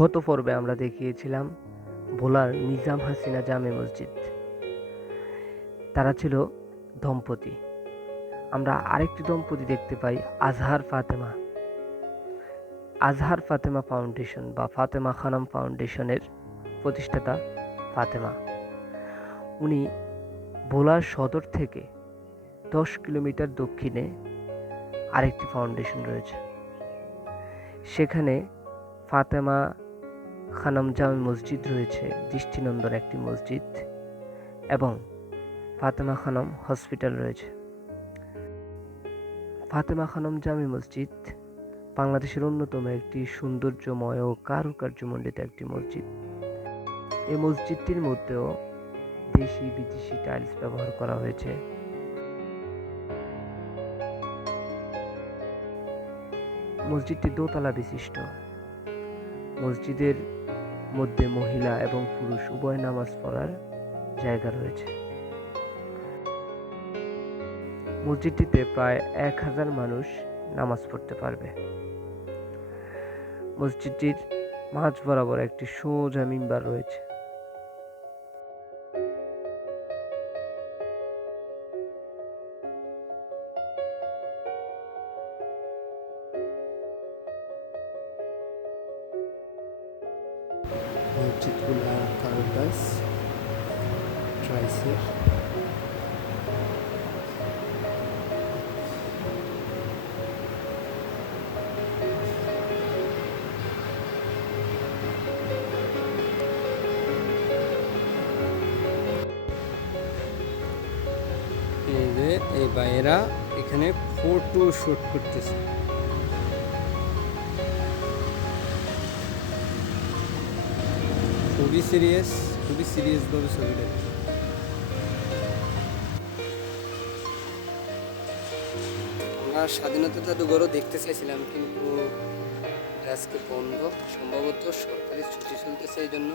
গত পর্বে আমরা দেখিয়েছিলাম ভোলার নিজাম হাসিনা জামে মসজিদ। তারা ছিল দম্পতি। আমরা আরেকটি দম্পতি দেখতে পাই, আজহার ফাতেমা। আজহার ফাতেমা ফাউন্ডেশন বা ফাতেমা খানম ফাউন্ডেশনের প্রতিষ্ঠাতা ফাতেমা। উনি ভোলার সদর থেকে 10 কিলোমিটার দক্ষিণে আরেকটি ফাউন্ডেশন রয়েছে। সেখানে ফাতেমা খানম জামে মসজিদ রয়েছে, দৃষ্টিনন্দন একটি মসজিদ, এবং ফাতেমা খানম হসপিটাল রয়েছে। ফাতেমা খানম জামে মসজিদ বাংলাদেশের অন্যতম একটি সৌন্দর্যময় ও কারুকার্যমণ্ডিত একটি মসজিদ। এই মসজিদটির মধ্যেও দেশি বিদেশি টাইলস ব্যবহার করা হয়েছে। মসজিদটি দোতলা বিশিষ্ট। মসজিদের মধ্যে মহিলা এবং পুরুষ উভয় নামাজ পড়ার জায়গা রয়েছে। মসজিদটিতে প্রায় 1000 মানুষ নামাজ পড়তে পারবে। মসজিদটির মাঝ বরাবর একটি সোজা মিম্বার রয়েছে। মসজিদগুলার কারুকাজ ট্রাইসের। এই ভাইয়েরা এখানে ফটো শুট করতেছে। খুবই সিরিয়াস ভাবে ছবিটা। আমরা স্বাধীনতা জাদুঘরও দেখতে চাইছিলাম, কিন্তু আজকে বন্ধ, সম্ভবত সরকারি ছুটি চলতেছে এই জন্য।